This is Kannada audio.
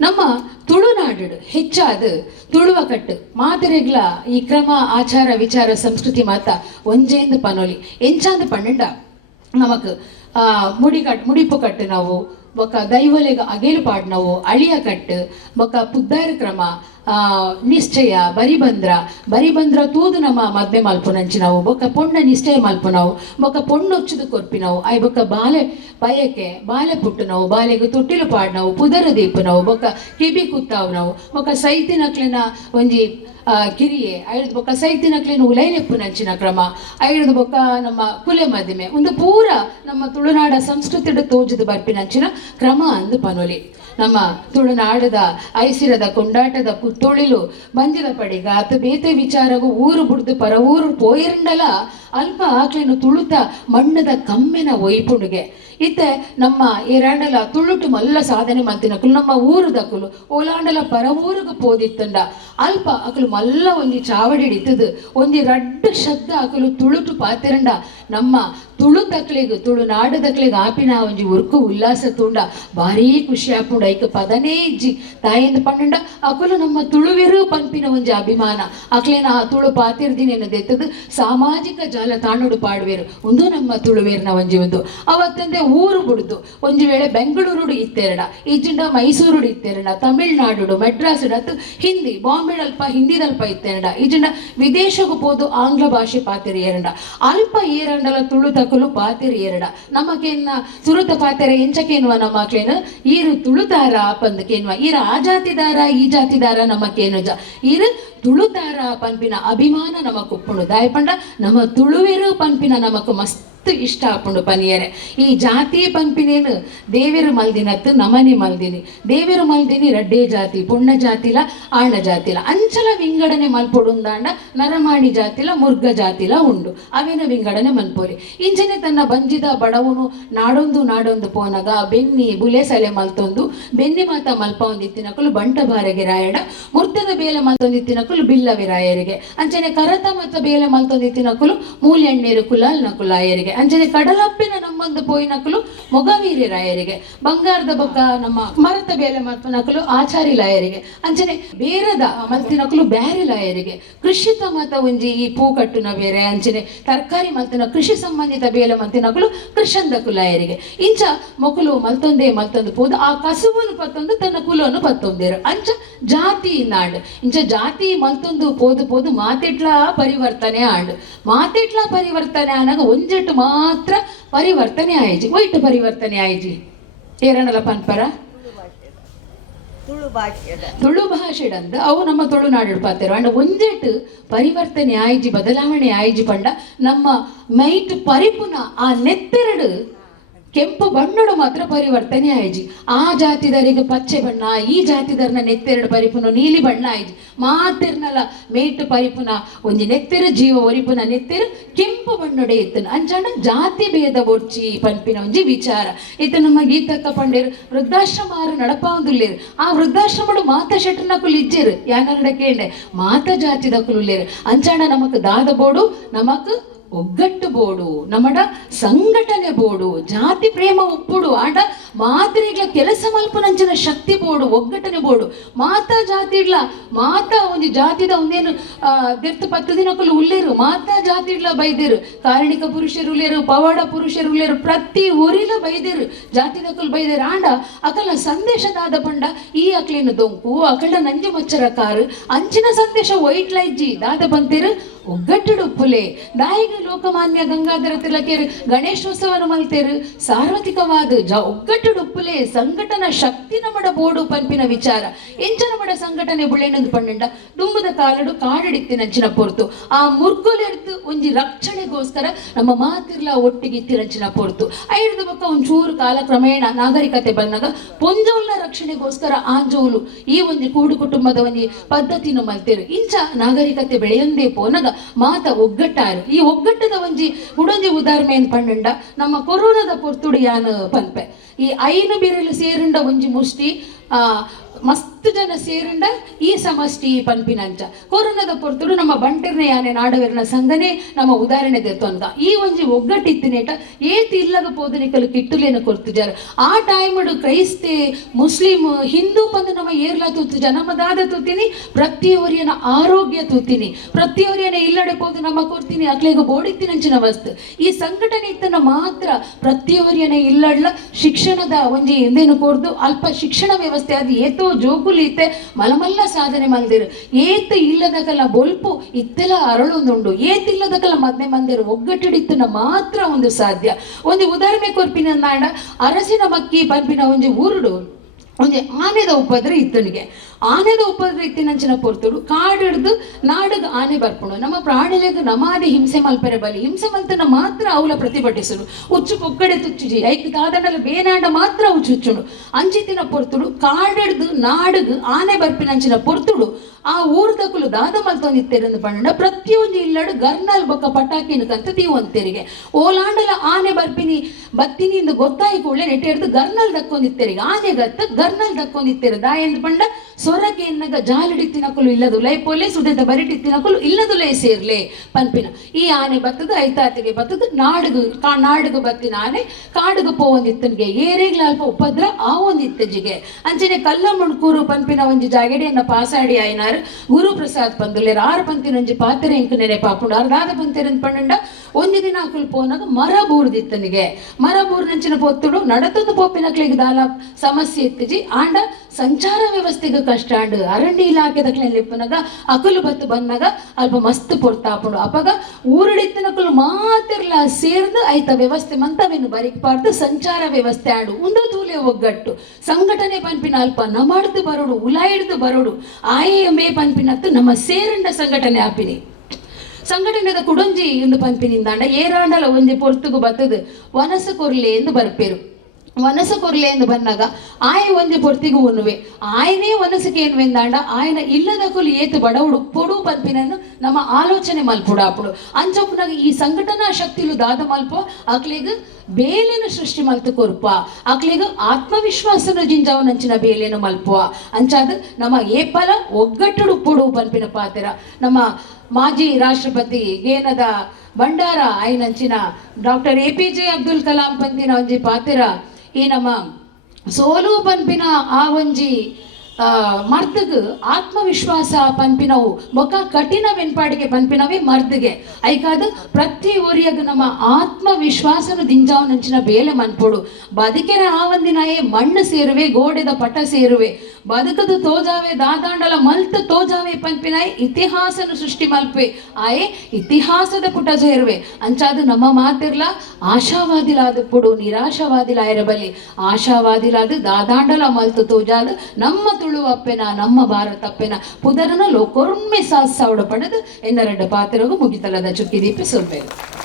ನಮ್ಮ ತುಳುನಾಡು ಹೆಚ್ಚಾದ ತುಳುವ ಕಟ್ಟು ಮಾದರಿಗಳ ಈ ಕ್ರಮ ಆಚಾರ ವಿಚಾರ ಸಂಸ್ಕೃತಿ ಮಾತ ಒಂಜೇಂದು ಪನೋಲಿ ಎಂಚಾಂದು ಪನ್ನಂಡ ನಮಕ್ ಮುಡಿಪು ಕಟ್ಟು ನಾವು ಬೊಕ್ಕ ದೈವಲೆಗ ಅಗೇಲು ಪಾಡ್ ನಾವು ಅಳಿಯ ಕಟ್ಟು ಬೊಕ್ಕ ಪುದ್ದಾರ ಕ್ರಮ ನಿಶ್ಚಯ ಬರಿಬಂದ್ರ ತೂದು ನಮ್ಮ ಮದ್ವೆ ಮಲ್ಪುನಂಚಿ ನಾವು ಬೊಕ್ಕ ಪೊಣ್ಣ ನಿಶ್ಚಯ ಮಲ್ಪು ನಾವು ಬೊಕ್ಕ ಪೊಣ್ಣು ಹೊಚ್ಚದು ಕೊರ್ಪಿ ನಾವು ಐ ಬೊಕ್ಕ ಬಾಲೆ ಪಯಕ್ಕೆ ಬಾಲೆ ಪುಟ್ಟು ನಾವು ಬಾಲೆಗೆ ತೊಟ್ಟಿಲು ಪಾಡ್ ನಾವು ಪುದರ ದೀಪು ನಾವು ಬೊಕ್ಕ ಕಿಬಿ ಕುತ್ತಾವು ನಾವು ಬೊಕ್ಕ ಸೈತಿನಕ್ಲಿನ ಒಂಜಿ ಕಿರಿಯೆ ಐದು ಬೊಕ್ಕ ಸೈತಿನಕ್ಲಿನ ಉಲೈಲೆಪ್ಪು ನಂಚಿನ ಕ್ರಮ ಐದು ಬೊಕ್ಕ ನಮ್ಮ ಕುಲೆ ಮದಿಮೆ ಒಂದು ಪೂರ ನಮ್ಮ ತುಳುನಾಡ ಸಂಸ್ಕೃತಿಡ್ ತೋಜದ ಬರ್ಪಿನಂಚಿನ ಕ್ರಮ ಅಂದು ಪನೊಲಿ ನಮ್ಮ ತುಳುನಾಡದ ಐಸಿರದ ಕೊಂಡಾಟದ ಪುತ್ತೊಳಿಲು ಬಂಜದ ಪಡಿಗ ಅತ ಬೇತೆ ವಿಚಾರಗೂ ಊರು ಬುಡ್ದು ಪರ ಊರು ಪೋಯಿರಂಡಲ ಅಲ್ಪ ಆಕ್ಲೇನು ತುಳುತ ಮಣ್ಣದ ಕಮ್ಮೆನ ಒಯ್ಪುಂಡುಗೆ ಇತ್ತೆ ನಮ್ಮ ಏರಾಂಡಲ ತುಳುಟು ಮಲ್ಲ ಸಾಧನೆ ಮಂತಿನಕುಲು ನಮ್ಮ ಊರುದಕುಲು ಓಲಾಂಡಲ ಪರ ಊರುಗು ಪೋದಿತ್ತಂಡ ಅಲ್ಪ ಅಕಲು ಮಲ್ಲ ಒಂಜಿ ಚಾವಡಿ ಹಿಡಿತದು ಒಂಜಿ ರಡ್ಡು ಶಬ್ದ ಅಕಲು ತುಳುಟು ಪಾತಿರಂಡ ನಮ್ಮ ತುಳುದಕ್ಲೆಗು ತುಳುನಾಡದಕ್ಲೆಗ್ ಆಪಿನ ಒಂಜಿ ಉರ್ಕು ಉಲ್ಲಾಸ ತುಂಡ ಭಾರೀ ಖುಷಿ ಆಪುಂಡ ಐಕ ಪದನೇ ಇಜ್ಜಿ ತಾಯಂದು ಪನ್ನಂಡ ಅಕಲು ನಮ್ಮ ತುಳುವೆರು ಪಂಪಿನ ಒಂಜಿ ಅಭಿಮಾನ ಅಕ್ಲೇನ ಆ ತುಳು ಪಾತಿರ್ದಿನೇನು ದೆತ್ತದು ಸಾಮಾಜಿಕ ಜಾಲತಾಣುಡು ಪಾಡುವೆರು ಒಂದು ನಮ್ಮ ತುಳುವೇರ್ನ ಒಂಜಿ ಒಂದು ಅವತ್ತಂದೆ ಊರು ಬಿಡುದು ಒಂಜಿ ವೇಳೆ ಬೆಂಗಳೂರು ಇತ್ತೆರಡ ಇಜ್ಜಿಂಡ ಮೈಸೂರು ಇತ್ತೆರಡ ತಮಿಳ್ನಾಡು ಮೆಡ್ರಾಸ್ ಅತ್ತು ಹಿಂದಿ ಬಾಂಬೆಡಲ್ಪ ಹಿಂದಿದಲ್ಪ ಇತ್ತೆರಡ ಇಜ್ಜಿಂಡ ವಿದೇಶಗೂ ಪೋದು ಆಂಗ್ಲ ಭಾಷೆ ಪಾತಿರಿ ಎರಡ ಅಲ್ಪ ಏರಂಡಲ ತುಳು ತಕಲು ಪಾತಿರಿ ಎರಡ ನಮಕೇನ ಸುರುತ ಪಾತೆರ ಎಂಚಕೇನುವ ನಮ್ಮಕ್ಲೇನ ಈರು ತುಳುತಾರ ಪಂದಕೇನುವ ಈರ ಆ ಜಾತಿದಾರ ಈ ಜಾತಿದಾರ ನಮಕೇನು ಈರು ತುಳುತಾರ ಪಂಪಿನ ಅಭಿಮಾನ ನಮಕ್ ಉಪ್ಪುಂಡು ದಾಯಪಂಡ ನಮ್ಮ ತುಳುವೆರು ಪಂಪಿನ ನಮಕ್ ಮಸ್ತ್ ಇಷ್ಟ ಆಪುಂಡು ಪನಿಯರೆ ಈ ಜಾತಿ ಪಂಪಿನೇನು ದೇವೇರು ಮಲ್ದಿನತ್ತು ನಮನಿ ಮಲ್ದಿನಿ ದೇವೇರು ಮಲ್ದಿನಿ ರಡ್ಡೇ ಜಾತಿ ಪುಣ್ಣ ಜಾತಿಲ ಆಣ ಜಾತಿಲ ಅಂಚಲ ವಿಂಗಡಣೆ ಮಲ್ಪೊಡುಂದಾಂಡ ನರಮಾಣಿ ಜಾತಿಲ ಮುರ್ಗ ಜಾತಿಲ ಉಂಡು ಅವೇನ ವಿಂಗಡಣೆ ಮಲ್ಪೋರಿ ಇಂಚನೆ ತನ್ನ ಬಂಜಿದ ಬಡವನು ನಾಡೊಂದು ಪೋನಗ ಬೆನ್ನಿ ಬುಲೆ ಸಲೆ ಮಲ್ತೊಂದು ಬೆನ್ನಿ ಮಾತ ಮಲ್ಪ ಒಂದಿತ್ತಿನಕಲು ಬಂಟ ಬಾರೆಗೆ ರಾಯಡ ಮುರ್ತದ ಬೇಲೆ ಮಲ್ತೊಂದಿತ್ತಿನಕಲು ಬಿಲ್ಲವಿ ರಾಯರಿಗೆ ಅಂಚನೆ ಕರತ ಮತ್ತ ಬೇಲೆ ಮಲ್ತೊಂದಿತ್ತಿನಕಲು ಮೂಲ್ಯಣ್ಣೇರು ಕುಲಾಲ್ನ ಕುಲಾಯರಿಗೆ ಅಂಚನೆ ಕಡಲಪ್ಪಿನ ನಮ್ಮೊಂದು ಪೋಯಿನಕಲು ಮೊಗವೀರಿ ರಾಯರಿಗೆ ಬಂಗಾರದ ಬೊಕ್ಕ ನಮ್ಮ ಮರತ ಬೇಲೆ ಮಲ್ಪನಕಲು ಆಚಾರಿ ಲಾಯರಿಗೆ ಅಂಚನೆ ಬೇರದ ಮಲ್ತಿನಕಲು ಬ್ಯಾರಿ ಲಾಯರಿಗೆ ಕೃಷಿತ ಮತ ಒಂಜಿ ಈ ಪೂ ಕಟ್ಟುನ ಬೇರೆ ಅಂಚನೆ ತರಕಾರಿ ಮಲ್ತಿನ ಕೃಷಿ ಸಂಬಂಧಿತ ಬೇಲೆ ಮಲ್ತಿನಕಲು ಕೃಷಂದ ಕುಲಾಯರಿಗೆ ಇಂಚ ಮೊಕಲು ಮಲ್ತೊಂದು ಪೋದು ಆ ಕಸುವನ್ನು ಪತ್ತೊಂದು ತನ್ನ ಕುಲವನ್ನು ಪತ್ತೊಂದೇರು ಅಂಚ ಜಾತಿ ನಾಡು ಇಂಚ ಜಾತಿ ಮಲ್ತೊಂದು ಪೋದು ಮಾತಿಟ್ಲ ಪರಿವರ್ತನೆ ಆಂಡು ಮಾತಿಟ್ಲ ಪರಿವರ್ತನೆ ಆನಾಗ ಒಂಜೆಟ್ಟು ಮಾತ್ರ ಪರಿವರ್ತನೆ ಆಯ್ಜಿ ಒಯ್ಟು ಪರಿವರ್ತನೆ ಆಯ್ಜಿ ಏರಣಲ ಪನ್ಪರ ತುಳು ಭಾಷೆಡಂದ ಅವು ನಮ್ಮ ತುಳುನಾಡು ಪಾತೆರು ಅಂಡ ಒಂಜೆಟ್ಟು ಪರಿವರ್ತನೆ ಆಯ್ಜಿ ಬದಲಾವಣೆ ಆಯ್ಜಿ ಪಂಡ ನಮ್ಮ ಮೈಟ್ ಪರಿಪುನ ಆ ನೆತ್ತೆರಡು ಕೆಂಪು ಬಣ್ಣಡು ಮಾತ್ರ ಪರಿವರ್ತನೆ ಆಯ್ಜಿ ಆ ಜಾತಿದರಿಗೆ ಪಚ್ಚೆ ಬಣ್ಣ ಈ ಜಾತಿದರ್ನ ನೆತ್ತೆರಡು ಪರಿಪುನ ನೀಲಿ ಬಣ್ಣ ಆಯ್ಜಿ ಮಾತೆರ್ನಲ ಮೇಟು ಪರಿಪುನ ಒಂಜಿ ನೆತ್ತೆರು ಜೀವ ಒರಿಪುನ ನೆತ್ತೆರು ಕೆಂಪು ಬಣ್ಣಡೆ ಇತ್ತನು ಅಂಚಂಡ ಜಾತಿ ಭೇದ ಬೊಡ್ಚಿ ಪಂಪಿನ ಒಂಜಿ ವಿಚಾರ ಇತ್ತ ನಮ್ಮ ಗೀತಕ್ಕ ಪಂಡೇರು ವೃದ್ಧಾಶ್ರಮ ನಡಪ ಒಂದುಲ್ಲೇರು ಆ ವೃದ್ಧಾಶ್ರಮಡು ಮಾತ ಶೆಟ್ಟನಕುಲು ಇಜ್ಜೇರು ಯಾನರಡ ಕೇಂಡೆ ಮಾತ ಜಾತಿದಕುಲು ಅಂಚಂಡ ನಮಕ್ ದಾದ ಬೋಡು ನಮಕ್ ಒಗ್ಗಟ್ಟು ಬೋಡು ನಮ್ಮಡ ಸಂಘಟನೆ ಬೋಡು ಜಾತಿ ಪ್ರೇಮ ಉಪ್ಪುಡು ಆಂಡ ಮಾತ್ರೆಗ್ಲ ಕೆಲಸ ಮಲ್ಪನಂಚಿನ ಶಕ್ತಿ ಬೋಡು ಒಗ್ಗಟ್ಟನೆ ಬೋಡು ಮಾತಾ ಜಾತಿಡ್ಲ ಮಾತಾ ಒಂದು ಜಾತಿದ ಒಂದೇನು ದೆರ್ತು 10 ದಿನಕ್ಕಲು ಉಳ್ಳೇರು ಮಾತಾ ಜಾತಿಡ್ಲ ಬೈದೇರು ಕಾರಣಿಕ ಪುರುಷರು ಉಳ್ಳೇರು ಪವಾಡ ಪುರುಷರು ಉಳ್ಳೇರು ಪ್ರತಿ ಊರಿಲ ಬೈದೇರು ಜಾತಿದಕ್ಕಲು ಬೈದೇರು ಆಂಡ ಅಕಲ ಸಂದೇಶದಾದ ಪಂಡ ಈ ಅಕ್ಲೇನು ದೊಂಕು ಅಕಳ ನಂಜಿ ಮಚ್ಚರ ಕಾರು ಅಂಚಿನ ಸಂದೇಶ ವೈಟ್ಲ ಇಜ್ಜಿ ದಾದ ಬಂತೇರು ಒಗ್ಗಟ್ಟುಡು ಉಪ್ಪುಲೆ ದಾಯಿಗೆ ಲೋಕಮಾನ್ಯ ಗಂಗಾಧರ ತಿಲಕೇರು ಗಣೇಶೋತ್ಸವನು ಮಲ್ತೇರು ಸಾರ್ವತ್ರಿಕವಾದ ಒಗ್ಗಟ್ಟುಡು ಉಪ್ಪುಲೆ ಸಂಘಟನಾ ಶಕ್ತಿ ನಮ್ಮಡ ಬೋಡು ಪಂಪಿನ ವಿಚಾರ ಎಂಚ ನಮ್ಮಡ ಸಂಘಟನೆ ಬುಳೆನೊಂದು ಪಣ್ಣಂಡ ದುಂಬುದ ಕಾಲಡು ಕಾಡಿಡಿತ್ತಿನಂಚಿನ ಪೊರ್ತು ಆ ಮುರ್ಗೊಲೆರ್ದು ಒಂಜಿ ರಕ್ಷಣೆಗೋಸ್ಕರ ನಮ್ಮ ಮಾತಿರ್ಲ ಒಟ್ಟಿಗೆ ಇತ್ತಿನಂಚಿನ ಪೊರ್ತು ಐದು ಬೊಕ್ಕ ಒಂಚೂರು ಕಾಲಕ್ರಮೇಣ ನಾಗರಿಕತೆ ಬಂದಾಗ ಪೊಂಜೋಲ್ನ ರಕ್ಷಣೆಗೋಸ್ಕರ ಆಂಜೋಲು ಈ ಒಂದು ಕೂಡು ಕುಟುಂಬದ ಒಂದು ಪದ್ಧತಿನ ಮಲ್ತೇರು ಇಂಚ ನಾಗರಿಕತೆ ಬೆಳೆಯೊಂದೇ ಪೋನಗ ಮಾತ ಒಗ್ಗಟ್ಟಾರು ಈ ಒಗ್ಗಟ್ಟದ ಒಂಜಿ ಉಡೊಂಜಿ ಉದಾಹರಣೆ ಏನು ಪಂಡ ನಮ್ಮ ಕೊರೋನಾದ ಪೊರ್ತುಡು ಯಾನು ಪನ್ಪೆ ಈ ಐನು ಬಿರಲು ಸೇರುಂಡ ಒಂಜಿ ಮುಷ್ಟಿ ಮಸ್ತ್ ಜನ ಸೇರಿಂಡ ಈ ಸಮಷ್ಟಿ ಪನ್ಪಿನಂಚ ಕೊರೋನಾದ ಪೊರ್ತುಡು ನಮ್ಮ ಬಂಟೆರ್ನ ಯಾನೆ ನಾಡವೆರ್ನ ಸಂಘನೆ ನಮ್ಮ ಉದಾಹರಣೆ ತೆತ್ತೊಂದ ಈ ಒಂಜಿ ಒಗ್ಗಟ್ಟಿತ್ತಿನೇಟ ಏತಿ ಇಲ್ಲಗ ಪೋದನಿಕಲು ಕಿಟ್ಟುಲೇನ ಕೊರ್ತುಜಾರ ಆ ಟೈಮಡು ಕ್ರೈಸ್ತೆ ಮುಸ್ಲಿಂ ಹಿಂದೂ ಪಂದು ನಮ್ಮ ಏರ್ಲ ತೂತುಜ ನಮ್ಮ ದಾದ ತೂತೀನಿ ಪ್ರತಿಯೊರಿಯನ ಆರೋಗ್ಯ ತೂತೀನಿ ಪ್ರತಿಯೊರಿಯನ ಇಲ್ಲಡೆ ಪೋದು ನಮ್ಮ ಕೊಡ್ತೀನಿ ಅಕ್ಲೆಗ ಬೋಡಿತ್ತಿನಂಚಿನ ವಸ್ತು ಈ ಸಂಘಟನೆ ಇತ್ತನ ಮಾತ್ರ ಪ್ರತಿಯೊರಿಯನ ಇಲ್ಲಡ್ಲ ಶಿಕ್ಷಣದ ಒಂಜಿ ಎಂದೇನು ಕೊಡ್ದು ಅಲ್ಪ ಶಿಕ್ಷಣ ವ್ಯವಸ್ಥೆ ಅದು ಏತೋ ಜೋಕುಲಿ ಇತ್ತೆ ಮಲಮಲ್ಲ ಸಾಧನೆ ಮಲ್ದಿರು ಏತ್ ಇಲ್ಲದಕಲ್ಲ ಬೊಲ್ಪು ಇತ್ತೆಲ್ಲ ಅರಳೊಂದುಂಡು ಏತ್ ಇಲ್ಲದಕಲ್ಲ ಮದ್ನೆ ಮಂದಿರು ಒಗ್ಗಟ್ಟಿಡಿತ್ತನ ಮಾತ್ರ ಒಂದು ಸಾಧ್ಯ. ಒಂದು ಉದಾಹರಣೆ ಕೊರ್ಪಿನ ನಾಡ ಅರಸಿನ ಮಕ್ಕಿ ಪಂಪಿನ ಒಂಜಿ ಊರುಡು ಒಂಜಿ ಆನೆದ ಉಪದ್ರ ಇತ್ತನಿಗೆ ಆನೆದ ಉಪದ್ರ ಇತ್ತಿನಂಚಿನ ಪೊರ್ತುಡು ಕಾಡಿಡ್ದು ನಾಡಗ ಆನೆ ಬರ್ಪುಂಡು ನಮ್ಮ ಪ್ರಾಣಿಲೆಗ್ ನಮಾದಿ ಹಿಂಸೆ ಮಲ್ಪರೆ ಬಲಿ ಹಿಂಸೆ ಮಲ್ತನ ಮಾತ್ರ ಅವಲ ಪ್ರತಿಭಟಿಸುಡು ಉಚ್ಚು ಪೊಕ್ಕಡೆ ತುಚ್ಚುಜಿ ಐಕ್ ತಾದಂಡಲ ಬೇನಾಂಡ ಮಾತ್ರ ಉಚ್ಚುಚ್ಚುಡು ಅಂಚಿತ್ತಿನ ಪೊರ್ತುಡು ಕಾಡಿಡ್ದು ನಾಡಗ್ ಆನೆ ಬರ್ಪಿನಂಚಿನ ಪೊರ್ತುಡು ಆ ಊರ್ದಕುಲು ದಾದ ಮಲ್ತೊಂದಿತ್ತೆರಂದು ಪಂಡ ಪ್ರತಿಯೊಂದು ಇಲ್ಲಡು ಗರ್ನಲ್ ಬೊಕ್ಕ ಪಟಾಕಿನ ಕಂತ ತೀವಂತೆರಿಗೆ ಓಲಾಂಡಲ ಆನೆ ಬರ್ಪಿನಿ ಬತ್ತಿನಿ ಇಂದು ಗೊತ್ತಾಯಿ ಕೂಡಲೇ ನೆಟ್ಟೆಡ್ದು ಗರ್ನಲ್ ದಕ್ಕೊಂದಿತ್ತೆರಿಗೆ ಆನೆ ಗತ್ತ ಗರ್ನಲ್ ದಕ್ಕೊಂದಿತ್ತೆರೆ ದಾಯಂದು ಪಂಡ ಸೊರಗೆ ಎನ್ನಗ ಜಾಲಿಡಿತ್ತಿನಕುಲು ಇಲ್ಲದು ಲೈ ಪೊಲೆ ಸುಡೆದ ಬರಿಟಿತ್ತಿನಕುಲು ಇಲ್ಲದು ಲೈ ಸೇರ್ಲೆ ಪನ್ಪಿನ ಈ ಆನೆ ಬತ್ತದು ಐತಾತಿಗೆ ಬತ್ತದು ನಾಡುಗು ಬತ್ತಿನ ಆನೆ ಕಾಡುಗು ಪೋವಂದಿತ್ತನ್ಗೆ ಏರೇಗ್ಲ ಅಲ್ಪ ಉಪದ್ರ ಆ ಒಂದಿತ್ತಜಿಗೆ ಅಂಚನೆ ಕಲ್ಲ ಮುಣ್ಕೂರು ಪನ್ಪಿನ ಒಂಜಿ ಜಾಗೆಡಿಯನ್ನ ಪಾಸಾಡಿ ಆಯ್ನಾರು ಗುರು ಪ್ರಸಾದ್ ಪಂದುಲೇರ್ ಆರು ಪಂತಿನೊಂಜಿ ಪಾತ್ರೆ ಇಂಕ ನೆನೆ ಪಾಪುಂಡು ಅರ್ಧಾದ ಪಂತಿರನ್ ಪಂಡ ಒಂದು ದಿನ ಅಕುಲು ಪೋನಾಗ ಮರ ಬೂರ್ದಿತ್ತನಿಗೆ ಮರ ಬೂರ್ನಂಚಿನ ಪೊತ್ತುಡು ನಡತೊಂದು ಪೋಪಿನಕ್ಲಿಗೆ ದಾಲ ಸಮಸ್ಯೆ ಇತ್ತಿಜಿ ಆಂಡ ಸಂಚಾರ ವ್ಯವಸ್ಥೆಗೆ ಕಷ್ಟ ಅಂಡು ಅರಣ್ಯ ಇಲಾಖೆದಕ್ಲೆಪ್ಪನಾಗ ಅಕುಲು ಬತ್ತು ಬಂದಾಗ ಅಲ್ಪ ಮಸ್ತ್ ಪೊರ್ತಾಪುಂಡು ಅಪಗ ಊರಡಿತ್ತಿನಕುಲು ಮಾತಿರ್ಲ ಸೇರ್ದು ಐತ ವ್ಯವಸ್ಥೆ ಮಂತವೇನು ಬರಿಕ್ಪಾರ್ದು ಸಂಚಾರ ವ್ಯವಸ್ಥೆ ಆಂಡು ಉಂದು ತೂಲೆ ಒಗ್ಗಟ್ಟು ಸಂಘಟನೆ ಪಂಪಿನ ಅಲ್ಪ ನಮಾಡ್ದು ಬರೋಡು ಉಲಾಯಿಡ್ದು ಬರೋಡು ಆಯೇ ಮೇ ಪಂಪಿನತ್ತು ನಮ್ಮ ಸೇರಂಡ ಸಂಘಟನೆ ಆಪಿನಿ ಸಂಘಟನೆದ ಕುಡೊಂಜಿ ಎಂದು ಪಂಪಿನಿಂದಾಂಡ ಏರಾಂಡಲ ಒಂಜಿ ಪೊರ್ತುಗು ಬತ್ತದು ವನಸ ಕೊರ್ಲೆ ಎಂದು ಬರ್ಪೇರು ವನಸ ಕೊರ್ಲೆ ಎಂದು ಬಂದಾಗ ಆಯ ಒಂಜಿ ಪೊರ್ತಿಗೂ ಉನ್ನುವೆ ಆಯನೇ ವನಸಕ್ಕೆ ಏನ್ವೆಂದಾಂಡ ಆಯನ ಇಲ್ಲದಕುಲು ಏತು ಬಡವುಡು ಪೊಡು ಪಂಪಿನನ್ನು ನಮ್ಮ ಆಲೋಚನೆ ಮಲ್ಪುಡಾಪುಡು ಅಂಚೊಪ್ಪನಾಗ ಈ ಸಂಘಟನಾ ಶಕ್ತಿಲು ದಾದ ಮಲ್ಪ ಅಕ್ಲೆಗ್ ಬೇಲೆನ ಸೃಷ್ಟಿ ಮಲ್ತು ಕೊರ್ಪ ಅಕ್ಲೆಗ್ ಆತ್ಮವಿಶ್ವಾಸನ ಜಿಂಜಾವನಂಚಿನ ಬೇಲೆನ ಮಲ್ಪುವ ಅಂಚಾದ ನಮ್ಮ ಏಪಲ ಒಗ್ಗಟ್ಟುಡು ಪೊಡು ಪಂಪಿನ ಪಾತ್ರ ನಮ್ಮ ಮಾಜಿ ರಾಷ್ಟ್ರಪತಿ ಗೇನದ ಭಂಡಾರ ಆಯ್ನಂಚಿನ ಡಾಕ್ಟರ್ APJ ಅಬ್ದುಲ್ ಕಲಾಂ ಪಂಪಿನ ಒಂಜಿ ಪಾತ್ರ ಈ ನಮ್ಮ ಸೋಲು ಪಂಪಿನ ಆ ಒಂಜಿ ಮರ್ದಗ್ ಆತ್ಮವಿಶ್ವಾಸ ಪಂಪಿನವು ಬೊಕ್ಕ ಕಠಿಣ ವೆನ್ಪಾಡಿಗೆ ಪಂಪಿನವೇ ಮರ್ದಗೆ ಐಕಾದ ಪ್ರತಿ ಒರಿಯಗ ನಮ್ಮ ಆತ್ಮವಿಶ್ವಾಸನು ದಿಂಜಾವನಂಚಿನ ಬೇಲೆ ಮನ್ಪೊಡು ಬದುಕೆರ ಆ ಒಂದಿನಾಯೇ ಮಣ್ಣು ಸೇರುವೆ ಗೋಡೆದ ಪಟ ಸೇರುವೆ ಬದುಕದು ತೋಜಾವೆ ದಾದಾಂಡಲ ಮಲ್ತು ತೋಜಾವೆ ಪಂಪಿನಾಯ್ ಇತಿಹಾಸನು ಸೃಷ್ಟಿ ಮಲ್ಪೆ ಆಯೇ ಇತಿಹಾಸದ ಪುಟ ಸೇರುವೆ ಅಂಚಾದು ನಮ್ಮ ಮಾತಿರ್ಲ ಆಶಾವಾದಿಲಾದ ಪುಡು ನಿರಾಶಾವಾದಿಲಾಯರ ಬಲ್ಲಿ ಆಶಾವಾದಿಲಾದ ದಾದಾಂಡಲ ಮಲ್ತು ತೋಜಾದ ನಮ್ಮ ತುಳುವಪ್ಪೆನ ನಮ್ಮ ಭಾರತಪ್ಪೆನ ಪುದರನ ಲೋಕೊರ್ಮೆ ಸಾವಡ ಪಡೆದು ಎನ್ನರೆಡ್ಡ ಪಾತ್ರಗೂ ಮುಗಿತಲದ ಚುಕ್ಕಿ ದೀಪೆ ಸೊಲ್ಪೇರು.